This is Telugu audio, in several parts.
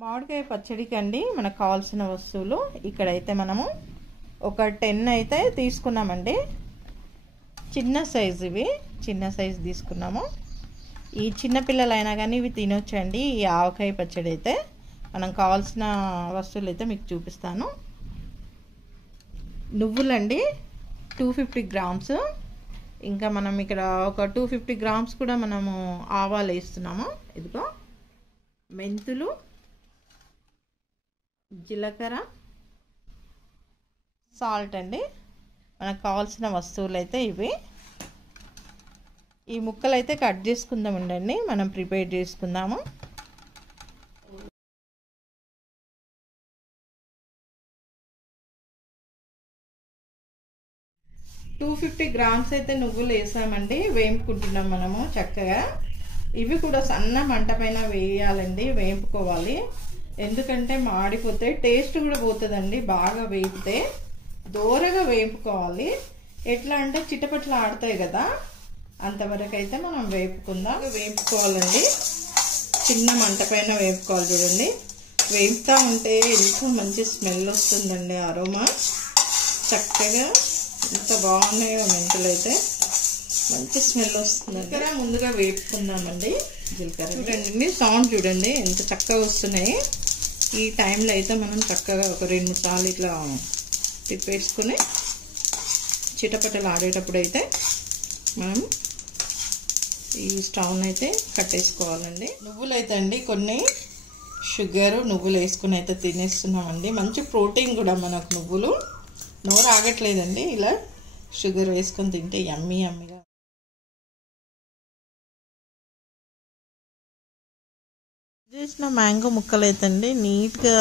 మామిడికాయ పచ్చడికి అండి మనకు కావాల్సిన వస్తువులు ఇక్కడైతే మనము ఒక 10 అయితే తీసుకున్నామండి. చిన్న సైజు ఇవి, చిన్న సైజు తీసుకున్నాము. ఈ చిన్న పిల్లలైనా కానీ ఇవి తినొచ్చండి. ఈ ఆవకాయ పచ్చడి అయితే మనం కావాల్సిన వస్తువులు అయితే మీకు చూపిస్తాను. నువ్వులండి 250 గ్రామ్స్, ఇంకా మనం ఇక్కడ ఒక 250 గ్రామ్స్ కూడా మనము ఆవాలు వేస్తున్నాము. ఇదిగో మెంతులు, జీలకర్ర, సాల్ట్ అండి. మనకు కావాల్సిన వస్తువులు అయితే ఇవి. ఈ ముక్కలు అయితే కట్ చేసుకుందాం ఉండండి, మనం ప్రిపేర్ చేసుకుందాము. టూ 250 గ్రామ్స్ అయితే నువ్వులు వేసామండి, వేయించుకుంటున్నాం మనము చక్కగా. ఇవి కూడా సన్న మంట పైన వేయాలండి, వేయించుకోవాలి. ఎందుకంటే మాడిపోతే టేస్ట్ కూడా పోతుందండి. బాగా వేపితే దోరగా వేపుకోవాలి. ఎట్లా అంటే చిటపట్లు ఆడతాయి కదా, అంతవరకు అయితే మనం వేపుకోవాలండి. చిన్న మంట పైన వేపుకోవాలి. చూడండి, వేపుతా ఉంటే ఎంతో మంచి స్మెల్ వస్తుందండి, అరోమా. చక్కగా ఎంత బాగున్నాయో మెంతులు అయితే, మంచి స్మెల్ వస్తుంది. జీలకర్ర ముందుగా వేపుకుందామండి. జీలకర్ర చూడండి, సౌండ్ చూడండి ఎంత చక్కగా వస్తున్నాయి. ఈ టైంలో అయితే మనం చక్కగా ఒక 2-3 సార్లు ఇట్లా తిప్పేసుకుని చిటపటలు ఆడేటప్పుడు అయితే మనం ఈ స్టవ్ని అయితే కట్టేసుకోవాలండి. నువ్వులు అయితే అండి కొన్ని షుగర్, నువ్వులు వేసుకుని అయితే తినేస్తున్నామండి. మంచి ప్రోటీన్ కూడా మనకు నువ్వులు. నోరు ఆగట్లేదండి, ఇలా షుగర్ వేసుకొని తింటే యమ్మీ యమ్మీగా. చేసిన మ్యాంగో ముక్కలు అయితే అండి నీట్గా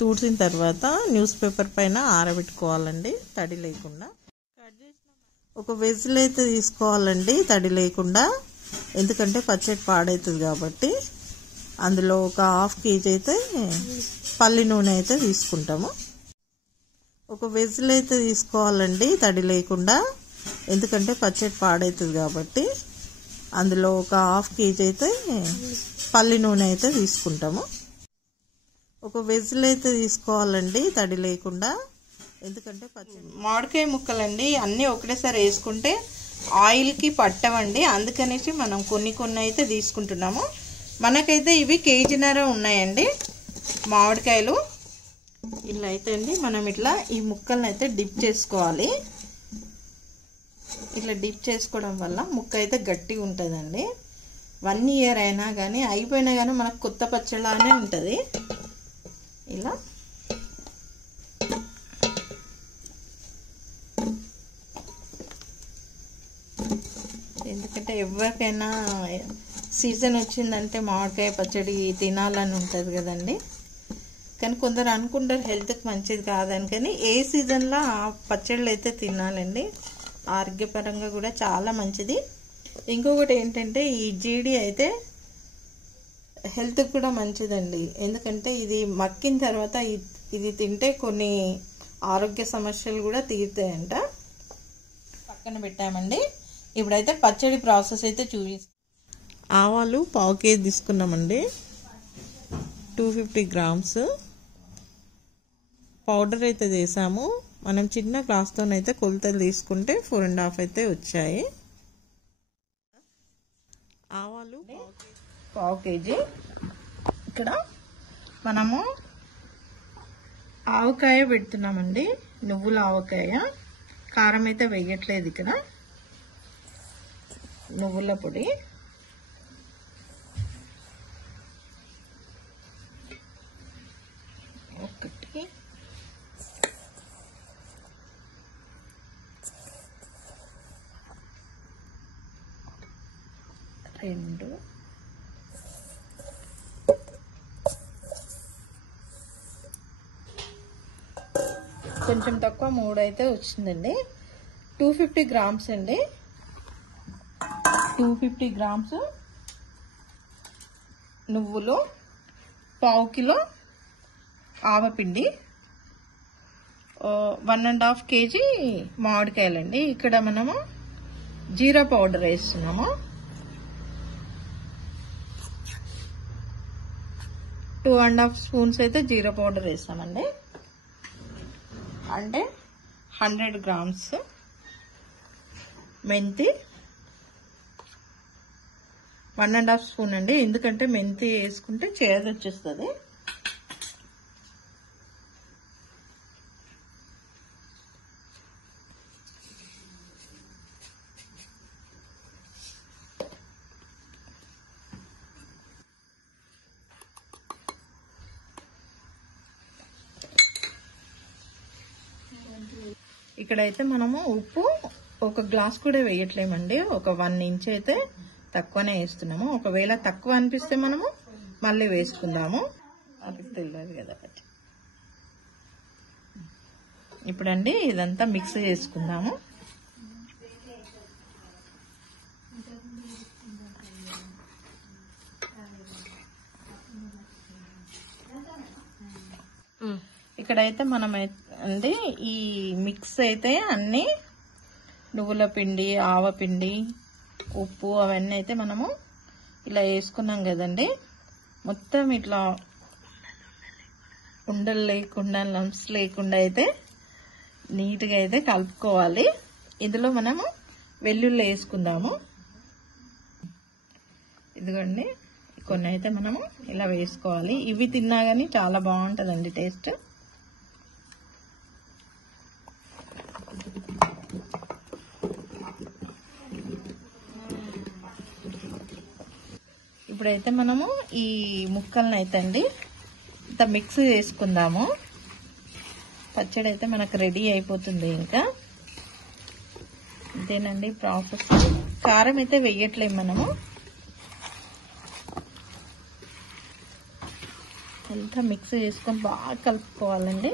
తూడ్చిన తర్వాత న్యూస్ పేపర్ పైన ఆరబెట్టుకోవాలండి, తడి లేకుండా. ఒక వెజ్లు అయితే తీసుకోవాలండి, తడి లేకుండా. ఎందుకంటే పచ్చడి పాడవుతుంది కాబట్టి. అందులో ఒక 1/2 కేజీ అయితే పల్లి నూనె అయితే తీసుకుంటాము. ఒక వెజ్లు అయితే తీసుకోవాలండి, తడి లేకుండా. ఎందుకంటే పచ్చడి పాడవుతుంది కాబట్టి. అందులో ఒక 1/2 కేజీ అయితే పల్లి నూనె అయితే తీసుకుంటాము. ఒక వెజ్లు అయితే తీసుకోవాలండి, తడి లేకుండా. ఎందుకంటే మామిడికాయ ముక్కలండి అన్నీ ఒకటేసారి వేసుకుంటే ఆయిల్కి పట్టవండి. అందుకనేసి మనం కొన్ని అయితే తీసుకుంటున్నాము. మనకైతే ఇవి 1.5 కేజీ ఉన్నాయండి మామిడికాయలు. ఇలా అయితే అండి మనం ఇట్లా ఈ ముక్కలను అయితే డిప్ చేసుకోవాలి. ఇట్లా డిప్ చేసుకోవడం వల్ల ముక్క అయితే గట్టిగా ఉంటుందండి. 1 ఇయర్ అయినా కానీ అయిపోయినా కానీ మనకు కొత్త పచ్చడిలానే ఉంటుంది. ఇలా ఎందుకంటే ఎవరికైనా సీజన్ వచ్చిందంటే మామిడికాయ పచ్చడి తినాలని ఉంటుంది కదండి. కానీ కొందరు అనుకుంటారు హెల్త్కి మంచిది కాదని. కానీ ఏ సీజన్లో ఆ పచ్చళ్ళు అయితే తినాలండి, ఆరోగ్యపరంగా కూడా చాలా మంచిది. ఇంకొకటి ఏంటంటే ఈ జీడి అయితే హెల్త్కి కూడా మంచిదండి. ఎందుకంటే ఇది మక్కిన తర్వాత ఇది తింటే కొన్ని ఆరోగ్య సమస్యలు కూడా తీరుతాయంట. పక్కన పెట్టామండి. ఇప్పుడైతే పచ్చడి ప్రాసెస్ అయితే చూపిస్తాం. ఆవాలు 1/2 కేజీ తీసుకున్నామండి. 250 గ్రామ్స్ పౌడర్ అయితే చేసాము. మనం చిన్న గ్లాస్తోనైతే కొలతలు తీసుకుంటే 4.5 అయితే వచ్చాయి. ఆవాలు 1/2 కేజీ. ఇక్కడ మనము ఆవకాయ పెడుతున్నామండి, నువ్వుల ఆవకాయ. కారం అయితే వేయట్లేదు. ఇక్కడ నువ్వుల పొడి, ఒకటి, 2, కొంచెం తక్కువ 3 అయితే వచ్చిందండి. 250 గ్రామ్స్ అండి. 250 గ్రామ్స్ నువ్వులు, 1/2 కిలో ఆవపిండి, 1.5 కేజీ మామిడికాయలండి. ఇక్కడ మనము జీరా పౌడర్ వేస్తున్నాము. 2.5 స్పూన్స్ అయితే జీరా పౌడర్ వేస్తామండి. అంటే 100 గ్రామ్స్. మెంతి 1.5 స్పూన్ అండి, ఎందుకంటే మెంతి వేసుకుంటే చేదు వచ్చేస్తుంది. ఇక్కడైతే మనము ఉప్పు ఒక గ్లాస్ కూడా వేయట్లేమండి, ఒక 1 ఇంచ్ అయితే తక్కువనే వేస్తున్నాము. ఒకవేళ తక్కువ అనిపిస్తే మనము మళ్ళీ వేసుకుందాము, అది తెలియదు కదా. ఇప్పుడండి ఇదంతా మిక్స్ చేసుకుందాము. ఇక్కడైతే మనం అండి ఈ మిక్స్ అయితే అన్ని నువ్వుల పిండి, ఆవపిండి, ఉప్పు అవన్నీ అయితే మనము ఇలా వేసుకున్నాం కదండి. మొత్తం ఇట్లా ఉండలు లేకుండా, లంప్స్ లేకుండా అయితే నీట్గా అయితే కలుపుకోవాలి. ఇందులో మనము వెల్లుల్లి వేసుకుందాము. ఇదిగోండి కొన్ని అయితే మనము ఇలా వేసుకోవాలి. ఇవి తిన్నా కానీ చాలా బాగుంటుందండి టేస్ట్. ఇప్పుడైతే మనము ఈ ముక్కలను అయితే అండి ఇంత మిక్స్ చేసుకుందాము. పచ్చడి అయితే మనకు రెడీ అయిపోతుంది. ఇంకా అంతేనండి ప్రాసెస్. కారం అయితే వేయట్లేము మనము. అంతా మిక్స్ చేసుకొని బాగా కలుపుకోవాలండి.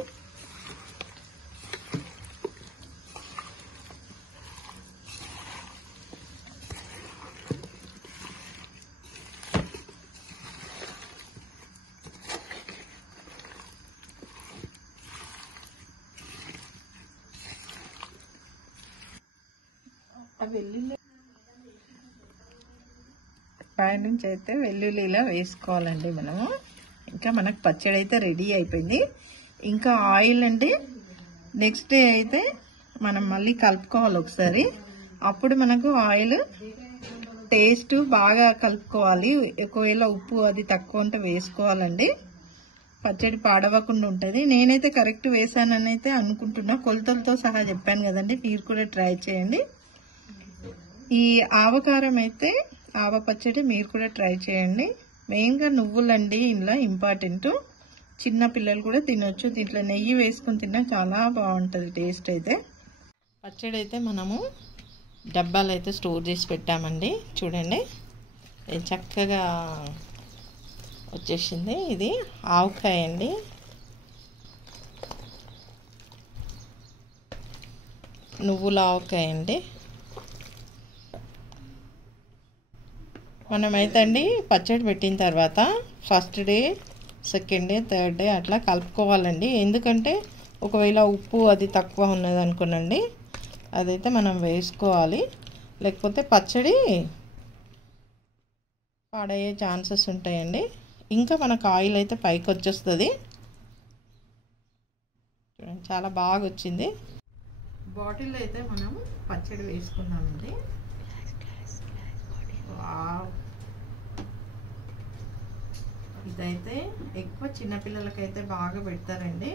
వెల్లుల్లి పై నుంచి అయితే వెల్లుల్లి ఇలా వేసుకోవాలండి మనము. ఇంకా మనకు పచ్చడి అయితే రెడీ అయిపోయింది. ఇంకా ఆయిల్ అండి నెక్స్ట్ డే అయితే మనం మళ్ళీ కలుపుకోవాలి ఒకసారి. అప్పుడు మనకు ఆయిల్ టేస్ట్ బాగా కలుపుకోవాలి. ఒకవేళ ఉప్పు అది తక్కువ ఉంటే వేసుకోవాలండి, పచ్చడి పాడవకుండా ఉంటుంది. నేనైతే కరెక్ట్ వేసానని అయితే అనుకుంటున్నా, కొలతలతో సహా చెప్పాను కదండి. మీరు కూడా ట్రై చేయండి. ఈ ఆవకారం అయితే ఆవ పచ్చడి మీరు కూడా ట్రై చేయండి. మెయిన్గా నువ్వులండి ఇందులో ఇంపార్టెంట్. చిన్న పిల్లలు కూడా తినొచ్చు. దీంట్లో నెయ్యి వేసుకుని తిన్నా చాలా బాగుంటుంది టేస్ట్ అయితే. పచ్చడి అయితే మనము డబ్బాలు అయితే స్టోర్ చేసి పెట్టామండి. చూడండి చక్కగా వచ్చేసింది. ఇది ఆవకాయ అండి. నువ్వుల ఆవకాయ అండి. మనమైతే అండి పచ్చడి పెట్టిన తర్వాత first day, second day, third day అట్లా కలుపుకోవాలండి. ఎందుకంటే ఒకవేళ ఉప్పు అది తక్కువ ఉన్నది అనుకోనండి, అదైతే మనం వేసుకోవాలి. లేకపోతే పచ్చడి పాడయ్యే ఛాన్సెస్ ఉంటాయండి. ఇంకా మనకు ఆయిల్ అయితే పైకి వచ్చేస్తుంది. చూడండి చాలా బాగా వచ్చింది. బాటిల్ అయితే మనం పచ్చడి వేసుకున్నామండి. ఇదైతే ఎక్కువ చిన్నపిల్లలకైతే బాగా పెడతారండి.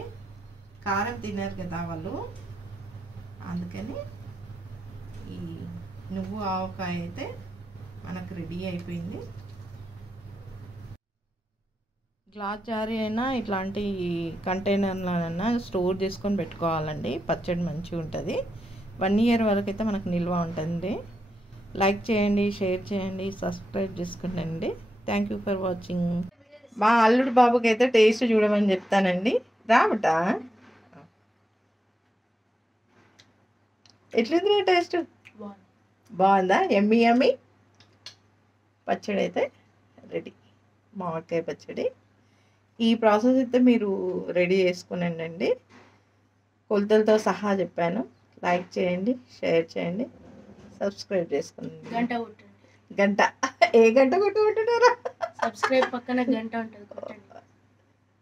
కారం తినరు కదా వాళ్ళు, అందుకని ఈ నువ్వు ఆవకాయ అయితే మనకు రెడీ అయిపోయింది. గ్లాస్ జారీ అయినా ఇట్లాంటి కంటైనర్లైనా స్టోర్ చేసుకొని పెట్టుకోవాలండి. పచ్చడి మంచిగా ఉంటుంది. 1 ఇయర్ వరకు అయితే మనకు నిల్వ ఉంటుంది. లైక్ చేయండి, షేర్ చేయండి, సబ్స్క్రైబ్ చేసుకుంటండి. Thank you for watching. మా అల్లుడు బాబుకి అయితే టేస్ట్ చూడమని చెప్తానండి. రాబట ఎట్లుంది టేస్ట్? బాగుందా? ఎమ్మి ఎమ్మి. పచ్చడి అయితే రెడీ, మామిడికాయ పచ్చడి. ఈ ప్రాసెస్ అయితే మీరు రెడీ చేసుకునండి. కొలతలతో సహా చెప్పాను. లైక్ చేయండి, షేర్ చేయండి, సబ్స్క్రైబ్ చేసుకోండి. గంట ఏ గంట కొట్టుకుంటున్నారా? సబ్స్క్రైబ్ పక్కన గంట ఉంటుంది.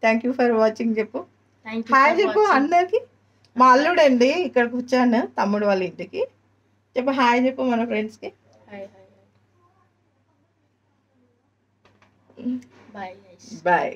థ్యాంక్ యూ ఫర్ వాచింగ్ చెప్పు. Thank you హాయ్ for చెప్పు watching. అందరికి. మా అల్లుడండి ఇక్కడ కూర్చోను తమ్ముడు వాళ్ళ ఇంటికి. చెప్పు హాయ్ చెప్పు మన ఫ్రెండ్స్కి. Hi. Bye guys. బాయ్.